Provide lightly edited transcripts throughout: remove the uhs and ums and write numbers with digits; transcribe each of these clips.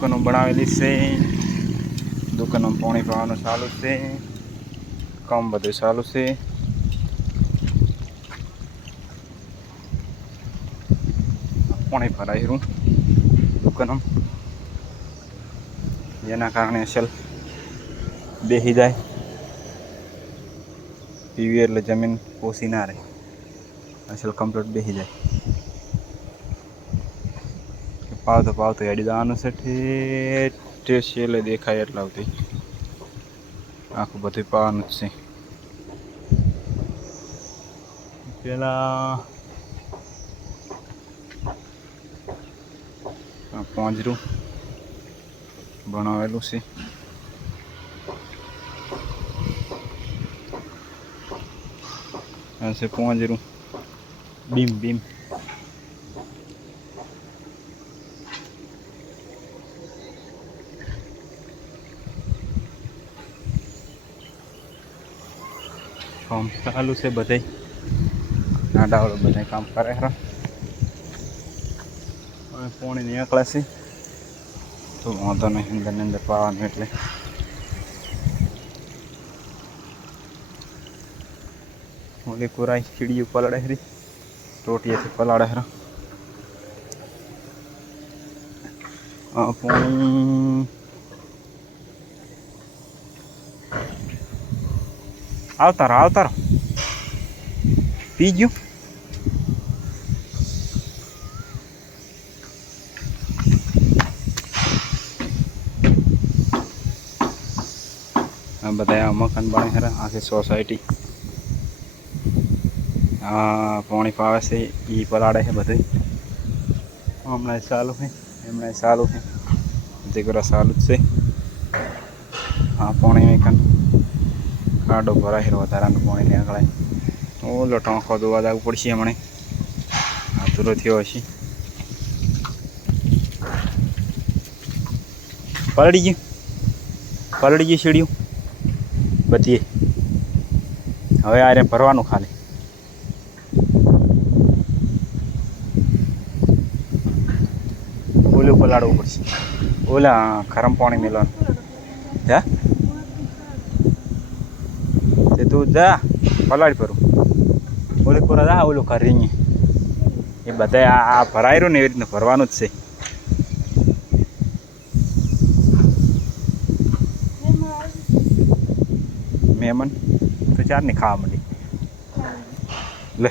દુકાનો બનાવેલી છે. દુકાનમાં પાણી પાવાનું ચાલુ છે. કામ બધું ચાલુ છે. પાણી ભરાય રહ્યું દુકાનમાં, જેના કારણે અસલ બેસી જાય. પીવી એટલે જમીન ઓછી ના રહે, અસલ કમ્પ્લીટ બેસી જાય. પાવતો પાવતો હેડી જવાનું છે. છેલ્લે દેખાય એટલા સુધી આખું બધું પાવાનું જ છે. પેલા પાંજરું બનાવેલું છે. આ છે પાંજરું, બીમ બીમ. કામ ચાલુ છે બધે, નાડાવાળો બધા કામ કરે ખરા. પાણી નીકળે છે તો વાંધો નહીં, અંદર ને અંદર પાવાનું એટલે. ઓલી કુરાઈ ખીડીયું પલાળે ખરી, ટોટીએથી પલાળે ખરા. પાણી આવતારો આવતારો પી ગયું. આ બધા મકાન બને ખરા. આખી સોસાયટી પાણી પાવે છે, એ પલાળે છે બધું. હમણાં ચાલુ છે, એમણે ચાલુ છે, દીકરા ચાલુ જ છે. પાણી ખાડો ભરાય, વધારાનું પાણી નીકળે. ઓલો ટાંકો દોવા જવું પડશે હમણાં, અધૂરો થયો હશે. પલળી ગયું સીડ્યું બધી. હવે આ ભરવાનું ખાલી. ઓલું પલાળવું પડશે, ઓલા ગરમ પાણી મેળવાનું. હે તે તું જા પલાળી ભરું, ઓલી પૂરા જા ઓલું કરી એ બધા આ ભરાય રહ્યું ને એવી રીતના ભરવાનું જ છે. મહેમાન તો ચારની ખાવા માંડી લે.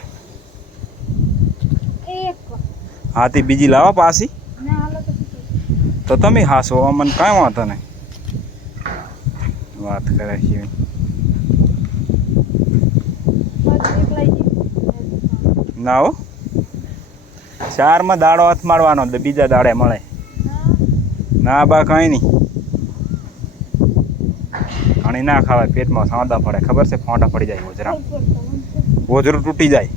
હાથી બીજી લાવો પાછી તો તમે હાસો, મને કાંઈ વાંધો નહીં. વાત કરે છે ના હો, ચારમાં દાડો હાથ મારવાનો, બીજા દાડે મળે ના. બા કાંઈ નહીં, ઘણી ના ખાવાય, પેટમાં સાંધા પડે, ખબર છે? ફોંડા પડી જાય, ઓજરા ઓજરું તૂટી જાય.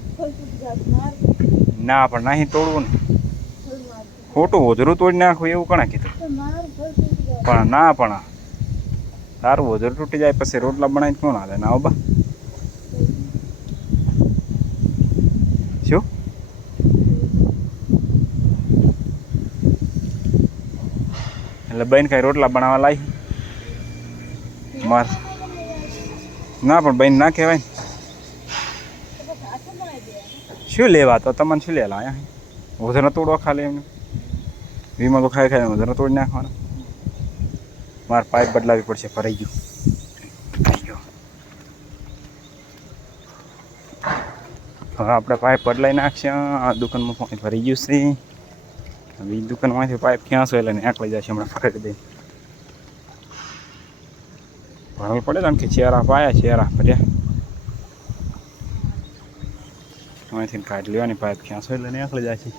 ના પણ નહીં તોડવું ને, ખોટું ઓજરું તોડી નાખવું એવું કોણે કીધું? પણ ના, પણ તારું ઓજરું તૂટી જાય પછી રોટલા બનાવીને કોણ હાલે? ના બા શું એટલે બહેન કાંઈ રોટલા બનાવવા લાવી માર? ના પણ બહેન ના કહેવાય ને. શું લેવા તો તમને શું લેલા અહીંયા? ઓજરા તોડવા ખાલી એમને વીમાં તો ખાઈ ખાઈ ઓજરા તોડી નાખવાના. મારે પાઇપ બદલાવી પડશે, ભરાઈ ગયું. હવે આપણે પાઇપ બદલાઈ નાખશે. આ દુકાનમાં પાણી ભરી ગયું છે. હવે એ દુકાનમાંથી પાઇપ ક્યાંસો એટલે નીકળી જશે હમણાં ફરી દઈ. ભરવું પડે ને કે ચેરા પાયા, ચેરા ભર્યા. અહીંથી કાઢી લેવાની પાઇપ ક્યાંસો એટલે નીકળી જાય છે.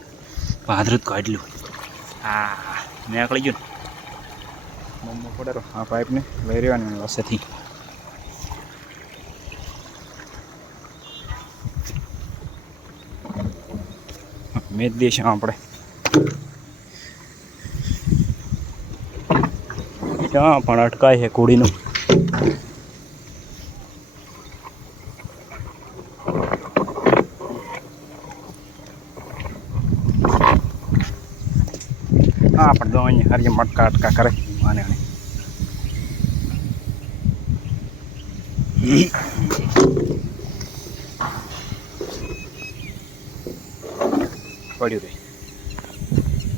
ભાદરું કાઢી લ્યું. હા નીકળી ગયું ને મમ્મો પડે આ પાઇપને લઈ રહેવાની વસેથી. મેં જ દઈશું આપણે. ક્યાં પણ અટકાય છે કુડીનું. આ પણ દો અહીંયા હરિયમ મટકા અટકા કરે આને આને પડ્યું રે